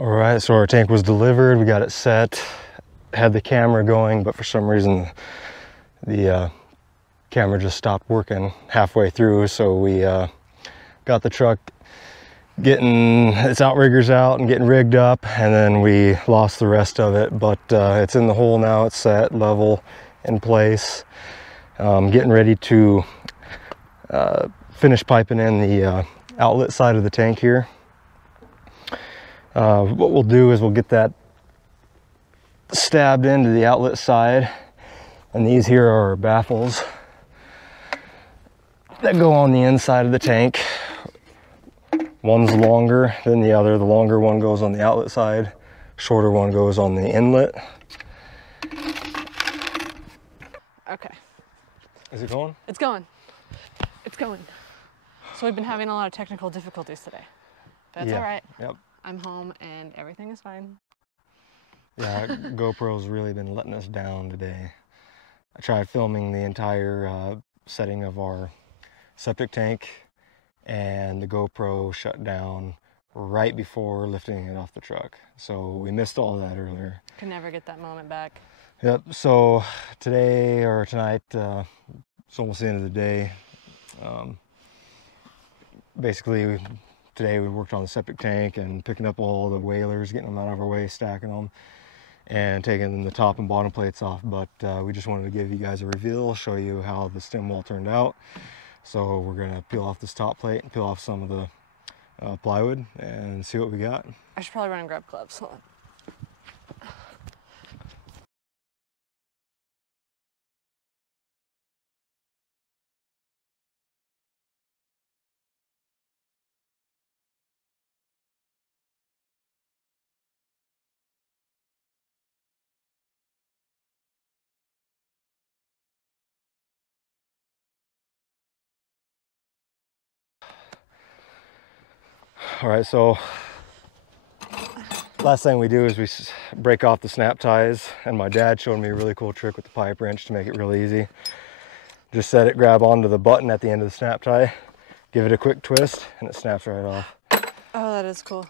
All right, so our tank was delivered. We got it set, had the camera going, but for some reason the camera just stopped working halfway through. So we got the truck getting its outriggers out and getting rigged up, and then we lost the rest of it. But it's in the hole now. It's set, level, in place. Getting ready to finish piping in the outlet side of the tank here. What we'll do is we'll get that stabbed into the outlet side, and these here are our baffles that go on the inside of the tank. One's longer than the other. The longer one goes on the outlet side, shorter one goes on the inlet. Okay. Is it going? It's going. It's going. So we've been having a lot of technical difficulties today. But that's all right. Yep. I'm home and everything is fine. Yeah, GoPro's really been letting us down today. I tried filming the entire setting of our septic tank, and the GoPro shut down right before lifting it off the truck. So we missed all that earlier. Can never get that moment back. Yep, so today or tonight, it's almost the end of the day. Basically, today we worked on the septic tank and picking up all the whalers, getting them out of our way, stacking them, and taking the top and bottom plates off. But we just wanted to give you guys a reveal, show you how the stem wall turned out. So we're gonna peel off this top plate and peel off some of the plywood and see what we got. I should probably run and grab gloves. Hold on. All right, so last thing we do is we break off the snap ties, and my dad showed me a really cool trick with the pipe wrench to make it real easy. Just set it, grab onto the button at the end of the snap tie, give it a quick twist, and it snaps right off. Oh, that is cool.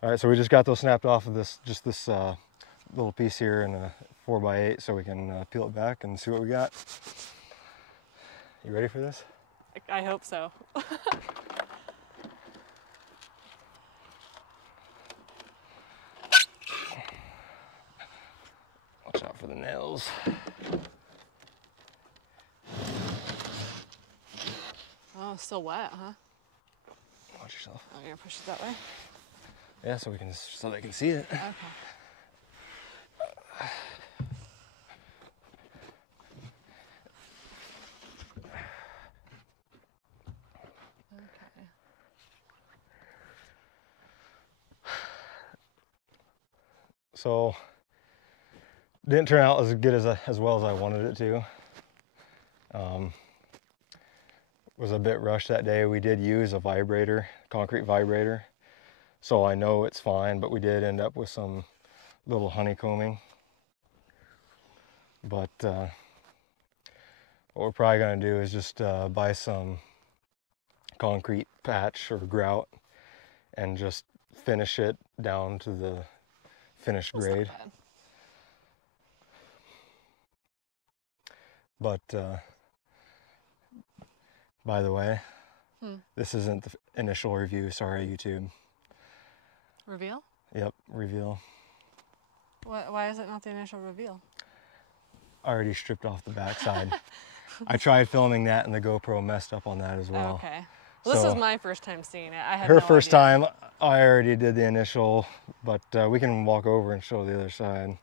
All right, so we just got those snapped off of this little piece here in a 4x8, so we can peel it back and see what we got. You ready for this? I hope so. Watch out for the nails. Oh, it's still wet, huh? Watch yourself. Oh, you're gonna push it that way? Yeah, so they can see it. Okay. So didn't turn out as good as well as I wanted it to. Was a bit rushed that day. We did use a vibrator, concrete vibrator, so I know it's fine, but we did end up with some little honeycombing. But what we're probably gonna do is just buy some concrete patch or grout and just finish it down to the finished grade. But by the way, this isn't the initial review. Sorry, YouTube. Reveal? Yep, reveal. Why is it not the initial reveal? I already stripped off the backside. I tried filming that and the GoPro messed up on that as well. Okay. Well, this is my first time seeing it. I had her no first idea. time, I already did the initial, but we can walk over and show the other side.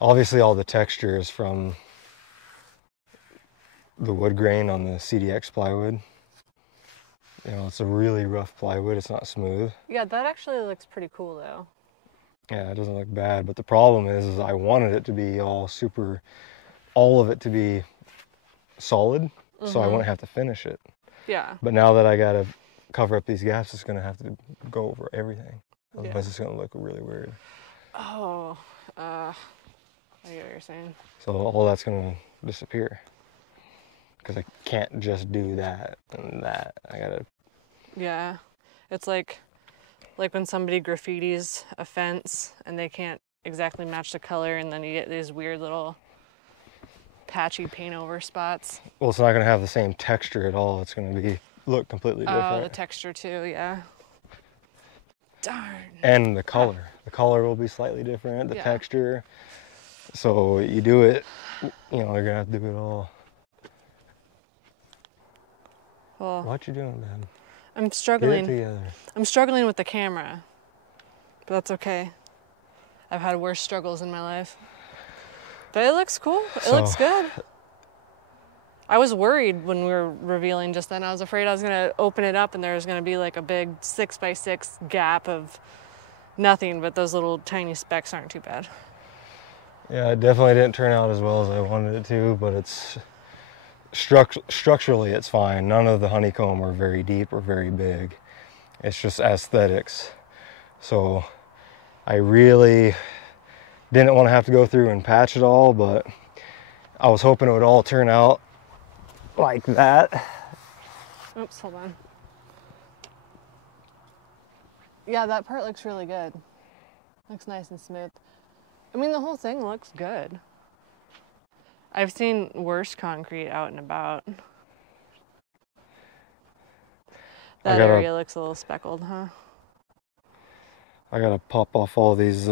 Obviously, all the texture is from the wood grain on the CDX plywood. You know, it's a really rough plywood. It's not smooth. Yeah, that actually looks pretty cool though. Yeah, it doesn't look bad, but the problem is I wanted it to be all of it to be solid, so I wouldn't have to finish it. Yeah. But now that I gotta cover up these gaps, it's gonna have to go over everything. Otherwise it's gonna look really weird. Oh, I get what you're saying. So all that's gonna disappear. Because I can't just do that and that. I gotta... Yeah, it's like when somebody graffitis a fence and they can't exactly match the color, and then you get these weird little patchy paint over spots. Well, it's not gonna have the same texture at all. It's gonna look completely different. Oh, the texture too, yeah. Darn. And the color. The color will be slightly different, the texture. So you do it, you know, you're gonna have to do it all. Well, what you doing, man? I'm struggling. Get it together. I'm struggling with the camera, but that's okay. I've had worse struggles in my life. But it looks cool. It looks good. I was worried when we were revealing just then. I was afraid I was gonna open it up and there was gonna be like a big 6x6 gap of nothing, but those little tiny specks aren't too bad. Yeah, it definitely didn't turn out as well as I wanted it to, but it's structurally it's fine. None of the honeycomb are very deep or very big. It's just aesthetics. So I really didn't want to have to go through and patch it all, but I was hoping it would all turn out like that. Oops, hold on. Yeah, that part looks really good. Looks nice and smooth. I mean, the whole thing looks good. I've seen worse concrete out and about. That area looks a little speckled, huh? I gotta pop off all these,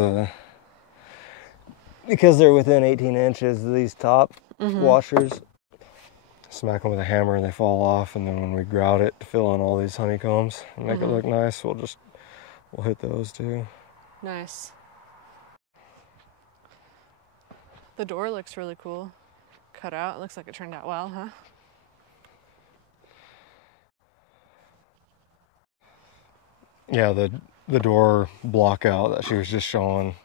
because they're within 18 inches of these top washers. Smack them with a hammer and they fall off, and then when we grout it to fill in all these honeycombs and make it look nice, we'll hit those too. Nice. The door looks really cool. Cut out. It looks like it turned out well, huh? Yeah, the door block out that she was just showing.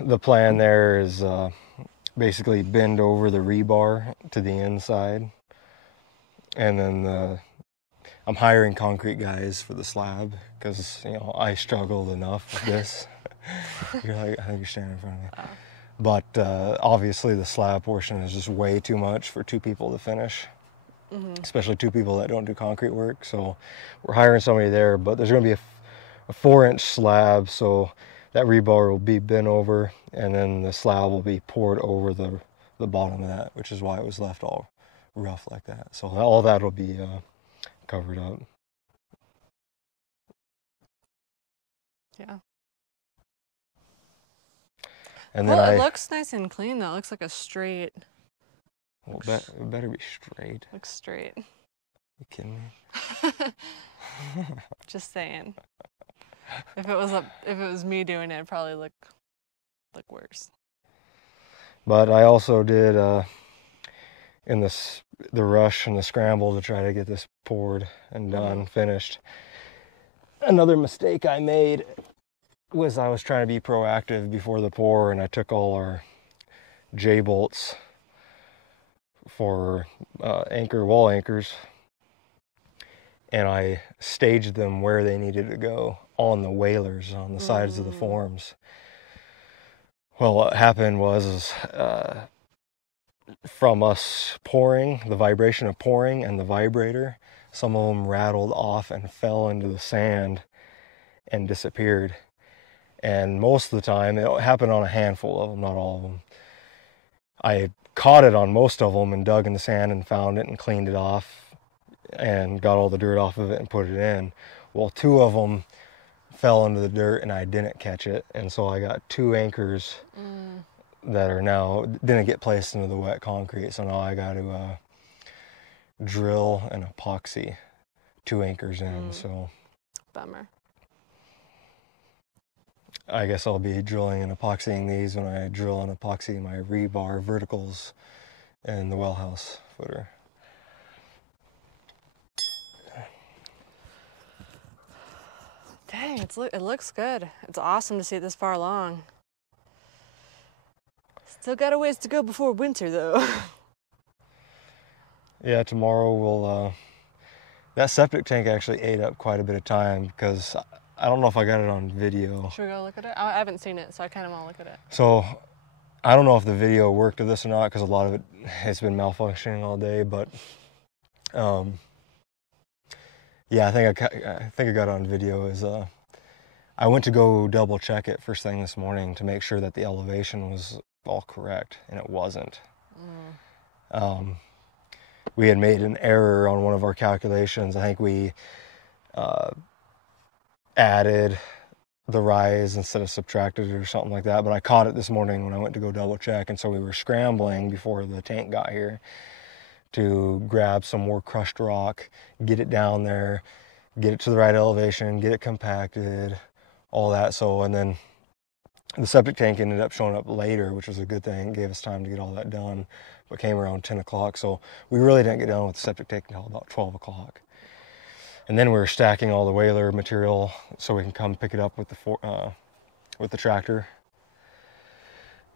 The plan there is basically bend over the rebar to the inside, and then I'm hiring concrete guys for the slab because, you know, I struggled enough with this. You're like, I think you're standing in front of me. Oh. But obviously the slab portion is just way too much for two people to finish, especially two people that don't do concrete work. So we're hiring somebody there, but there's going to be a 4-inch slab, so that rebar will be bent over, and then the slab will be poured over the bottom of that, which is why it was left all rough like that. So all that will be covered up. Yeah. And then it looks nice and clean though. It looks like a straight. Well, it better be straight. Looks straight. You kidding me? Just saying. If it was me doing it, it'd probably look worse. But I also did in the rush and the scramble to try to get this poured and done, finished. Another mistake I made was I was trying to be proactive before the pour, and I took all our J-bolts for wall anchors, and I staged them where they needed to go on the whalers on the sides of the forms. Well, what happened was from us pouring, the vibration of pouring and the vibrator, some of them rattled off and fell into the sand and disappeared. And most of the time, it happened on a handful of them, not all of them. I caught it on most of them and dug in the sand and found it and cleaned it off and got all the dirt off of it and put it in. Well, 2 of them fell into the dirt and I didn't catch it. And so I got 2 anchors that are now, didn't get placed into the wet concrete. So now I got to drill and epoxy 2 anchors in, so. Bummer. I guess I'll be drilling and epoxying these when I drill and epoxy my rebar verticals in the well house footer. Dang, it looks good. It's awesome to see it this far along. Still got a ways to go before winter, though. Yeah, tomorrow we'll... that septic tank actually ate up quite a bit of time because I don't know if I got it on video. Should we go look at it? I haven't seen it, so I kind of want to look at it. So I don't know if the video worked of this or not, because a lot of it's been malfunctioning all day, but yeah, I think I got it on video. Is I went to go double check it first thing this morning to make sure that the elevation was all correct, and it wasn't. We had made an error on one of our calculations. I think we added the rise instead of subtracted it or something like that, but I caught it this morning when I went to go double check, and so we were scrambling before the tank got here to grab some more crushed rock, get it down there, get it to the right elevation, get it compacted, all that. So, and then the septic tank ended up showing up later, which was a good thing. It gave us time to get all that done, but came around 10 o'clock. So we really didn't get done with the septic tank until about 12 o'clock. And then we were stacking all the whaler material so we can come pick it up with the tractor.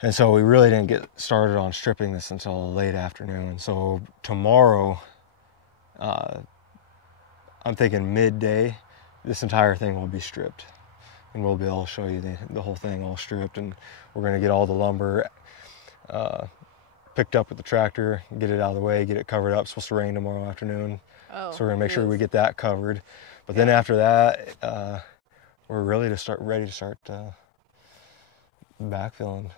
And so we really didn't get started on stripping this until late afternoon. So tomorrow, I'm thinking midday, this entire thing will be stripped. And we'll be able to show you the whole thing all stripped. And we're gonna get all the lumber picked up with the tractor, get it out of the way, get it covered up. It's supposed to rain tomorrow afternoon. Oh, so we're gonna make sure we get that covered. But then after that, we're ready to start backfilling.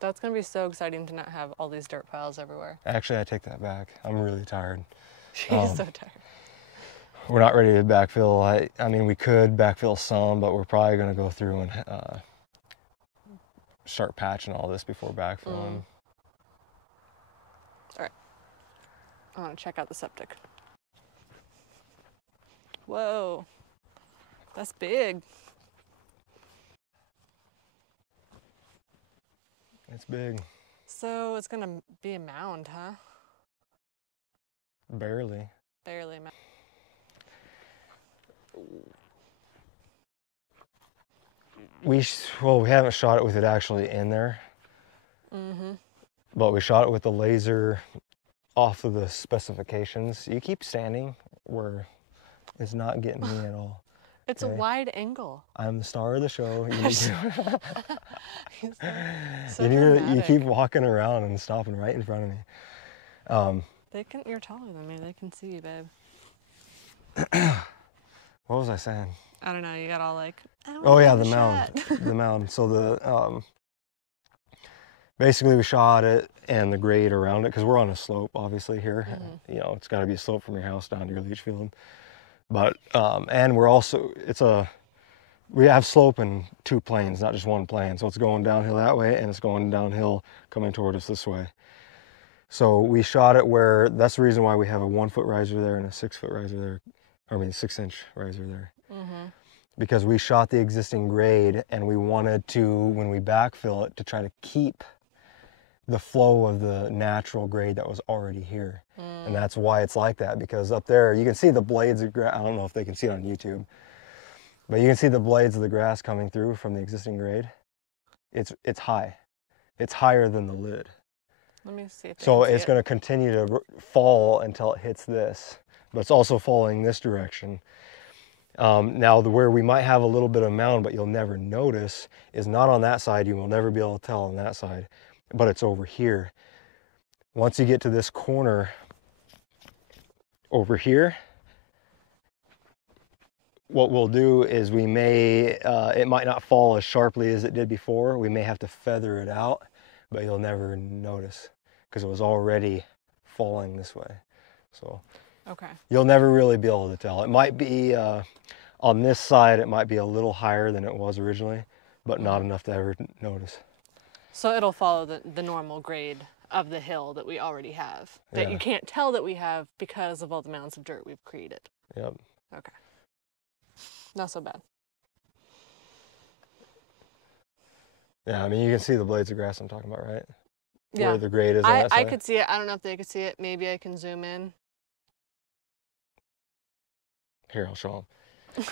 That's going to be so exciting to not have all these dirt piles everywhere. Actually, I take that back. I'm really tired. She's so tired. We're not ready to backfill. I mean, we could backfill some, but we're probably going to go through and start patching all this before backfilling. All right. I want to check out the septic. Whoa. That's big. It's big. So it's going to be a mound, huh? Barely. Barely a mound. We haven't shot it with it actually in there. But we shot it with the laser off of the specifications. You keep standing where it's not getting me at all. It's a wide angle. I'm the star of the show. You you keep walking around and stopping right in front of me. You're taller than me. They can see you, babe. What was I saying? I don't know. You got all like, oh yeah, the mound. The mound. So basically we shot it and the grade around it, because we're on a slope obviously here. You know, it's got to be a slope from your house down to your leach field. But and we're also, we have slope in two planes, not just one plane. So it's going downhill that way and it's going downhill coming toward us this way. So we shot it where, that's the reason why we have a 1 foot riser there and a 6 foot riser there. I mean 6 inch riser there. Because we shot the existing grade and we wanted to, when we backfill it, to try to keep the flow of the natural grade that was already here. And that's why it's like that, because up there you can see the blades of grass. I don't know if they can see it on YouTube, but you can see the blades of the grass coming through from the existing grade. It's high. It's higher than the lid. Let me see if so it's going to continue to fall until it hits this, but it's also falling this direction. Now where we might have a little bit of mound, but you'll never notice, is not on that side. You will never be able to tell on that side, but it's over here. Once you get to this corner over here, what we'll do is we may, it might not fall as sharply as it did before. We may have to feather it out, but you'll never notice because it was already falling this way. So okay, you'll never really be able to tell. It might be, on this side, it might be a little higher than it was originally, but not enough to ever notice. So it'll follow the normal grade of the hill that we already have, that you can't tell that we have because of all the mounds of dirt we've created. Yep. Okay. Not so bad. Yeah, I mean, you can see the blades of grass I'm talking about, right? Yeah. Where the grade is on that side. I could see it. I don't know if they could see it. Maybe I can zoom in. Here, I'll show them.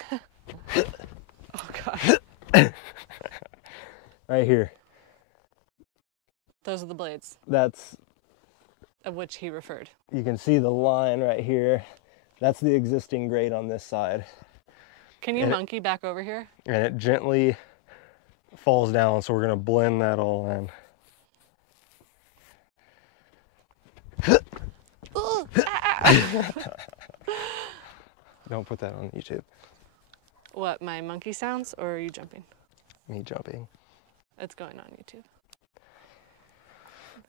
Oh, God. Right here. Those are the blades. That's... Of which he referred. You can see the line right here. That's the existing grade on this side. Can you monkey back over here? And it gently falls down, so we're gonna blend that all in. Don't put that on YouTube. What, my monkey sounds, or are you jumping? Me jumping. It's going on YouTube.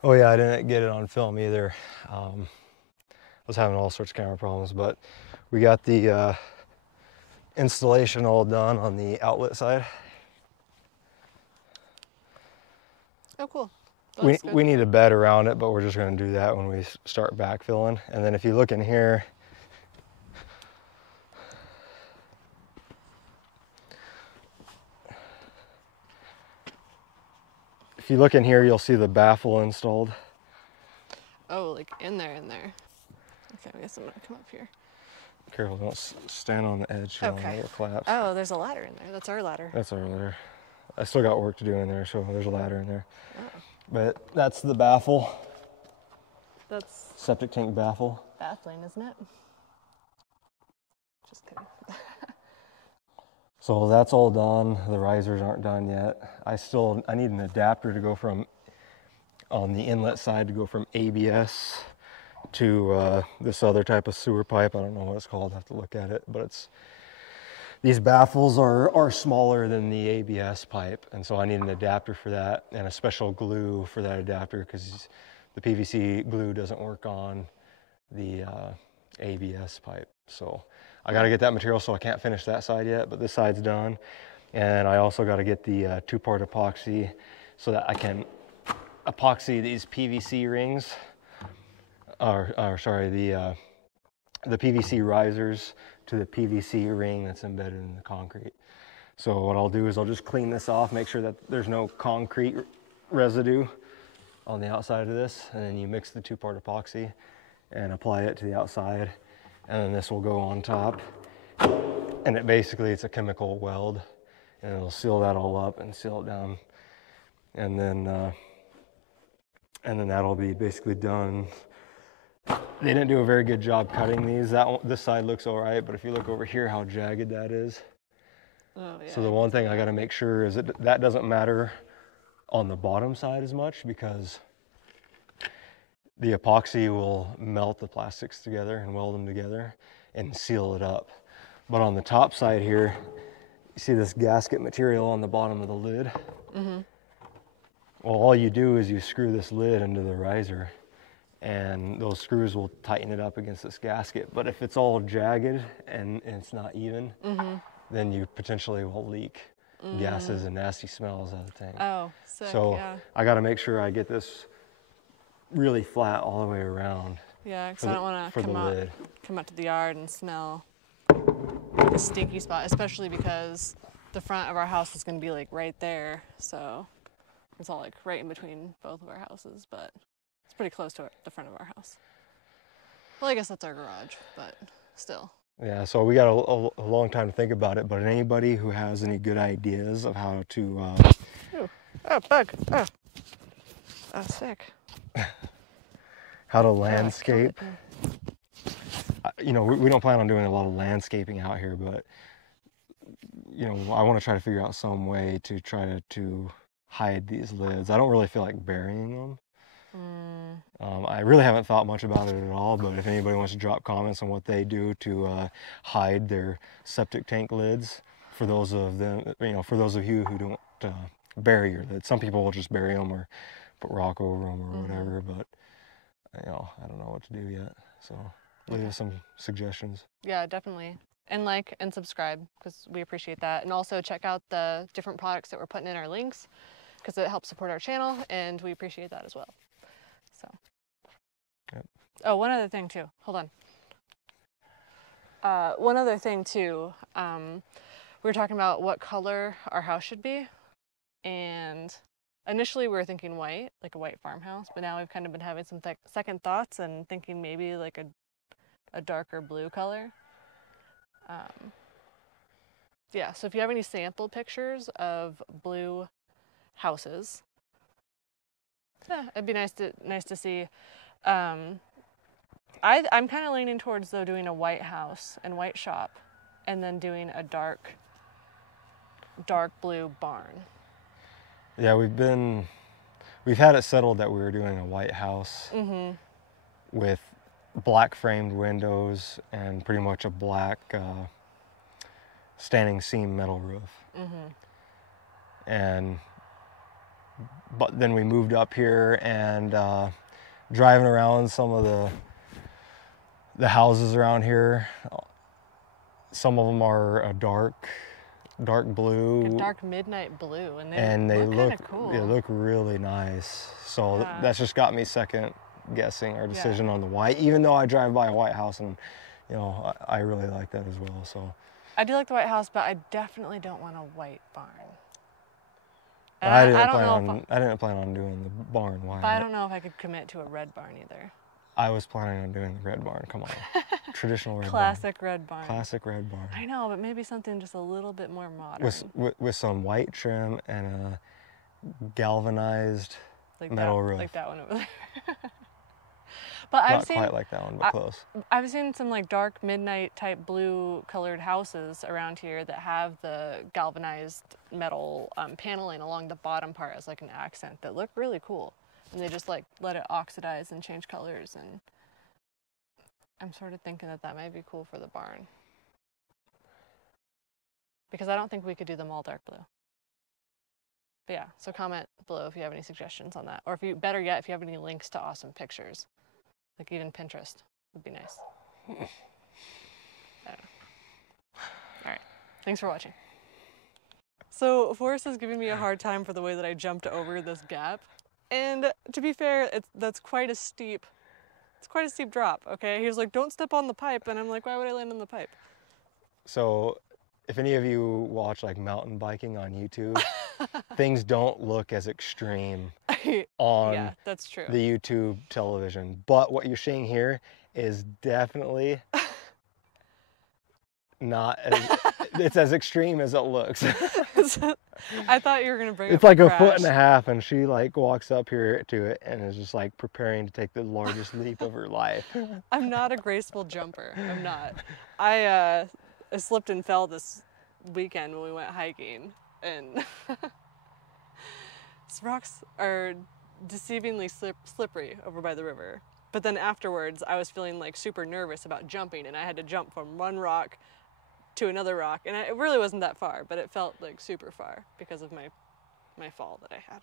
Oh yeah, I didn't get it on film either. I was having all sorts of camera problems, but we got the installation all done on the outlet side. Oh, cool. We need a bed around it, but we're just going to do that when we start backfilling. And then if you look in here, you'll see the baffle installed. Oh, like in there. Okay, I guess I'm gonna come up here. Careful, don't stand on the edge. Okay. It'll collapse. Oh, there's a ladder in there. That's our ladder. That's our ladder. I still got work to do in there, so there's a ladder in there. Oh. But that's the baffle. That's Septic tank baffle. baffling, isn't it? Just kidding. So that's all done. The risers aren't done yet. I need an adapter to go from, on the inlet side, to go from ABS to this other type of sewer pipe. I don't know what it's called. I have to look at it, but these baffles are smaller than the ABS pipe, and so I need an adapter for that and a special glue for that adapter, because the PVC glue doesn't work on the ABS pipe. So I got to get that material, so I can't finish that side yet, but this side's done. And I also got to get the two-part epoxy so that I can epoxy these PVC rings, or sorry, the PVC risers to the PVC ring that's embedded in the concrete. So what I'll do is I'll just clean this off, make sure that there's no concrete residue on the outside of this, and then you mix the two-part epoxy and apply it to the outside, and then this will go on top. And it's a chemical weld, and it'll seal that all up and seal it down, and then that'll be basically done. They didn't do a very good job cutting these. This side looks all right, but if you look over here, how jagged that is. Oh, yeah. So the one thing I got to make sure is that doesn't matter on the bottom side as much, because the epoxy will melt the plastics together and weld them together and seal it up. But on the top side here, you see this gasket material on the bottom of the lid? Mm-hmm. Well, all you do is you screw this lid into the riser, and those screws will tighten it up against this gasket. But if it's all jagged and it's not even, mm-hmm. then you potentially will leak gases and nasty smells out of the tank. Oh, sick, so yeah. I got to make sure I get this really flat all the way around. Yeah, because I don't want to come out to the yard and smell like a stinky spot, especially because the front of our house is going to be like right there. So it's all like right in between both of our houses, but it's pretty close to the front of our house. Well, I guess that's our garage, but still. Yeah, so we got a long time to think about it, but anybody who has any good ideas of how to... Ooh. Oh, bug. Oh, sick. How to landscape. You know, we don't plan on doing a lot of landscaping out here, but, you know, I want to try to figure out some way to try to hide these lids. I don't really feel like burying them. I really haven't thought much about it at all, but if anybody wants to drop comments on what they do to hide their septic tank lids, for those of you who don't bury your lids. Some people will just bury them or put rock over them or whatever, but you know, I don't know what to do yet. So leave us some suggestions. Yeah, definitely. And like and subscribe, because we appreciate that. And also check out the different products that we're putting in our links, because it helps support our channel, and we appreciate that as well. So. Yep. Oh, one other thing too. Hold on. One other thing too. We were talking about what color our house should be, and initially we were thinking white, like a white farmhouse, but now we've kind of been having some second thoughts and thinking maybe like a darker blue color. Yeah, so if you have any sample pictures of blue houses, yeah, it'd be nice to see. I'm kind of leaning towards though doing a white house and white shop, and then doing a dark blue barn. Yeah, we've had it settled that we were doing a white house with black framed windows and pretty much a black standing seam metal roof. But then we moved up here, and driving around some of the houses around here, some of them are a dark blue, a dark midnight blue, and they look kind of cool. They look really nice. So that's just got me second guessing our decision on the white, even though I drive by a white house, and I really like that as well. So I do like the white house, but I definitely don't want a white barn. And I didn't plan on doing the barn white. But I don't know if I could commit to a red barn either. I was planning on doing the red barn. Come on. Traditional red Classic red barn. Classic red barn. I know, but maybe something just a little bit more modern. With some white trim and a galvanized metal roof. Like that one over there. But Not quite like that one, but close. I've seen some like dark midnight type blue colored houses around here that have the galvanized metal paneling along the bottom part as like an accent that look really cool. And they just like let it oxidize and change colors, and I'm sort of thinking that might be cool for the barn. Because I don't think we could do them all dark blue. But yeah, so comment below if you have any suggestions on that. Or better yet, if you have any links to awesome pictures. Like even Pinterest would be nice. I don't know. All right, thanks for watching. So Forrest is giving me a hard time for the way that I jumped over this gap. And to be fair, that's quite a steep drop, okay? He was like, don't step on the pipe. And I'm like, why would I land on the pipe? So if any of you watch like mountain biking on YouTube, things don't look as extreme on yeah, that's true. the YouTube television. But what you're seeing here is definitely not as, it's as extreme as it looks. I thought you were going to bring It's up like a crash. foot and a half, and she like walks up here to it and is just like preparing to take the largest leap of her life. I'm not a graceful jumper. I'm not. I slipped and fell this weekend when we went hiking, and these rocks are deceivingly slippery over by the river. But then afterwards, I was feeling like super nervous about jumping, and I had to jump from one rock to another rock, and it really wasn't that far, but it felt like super far because of my fall that I had.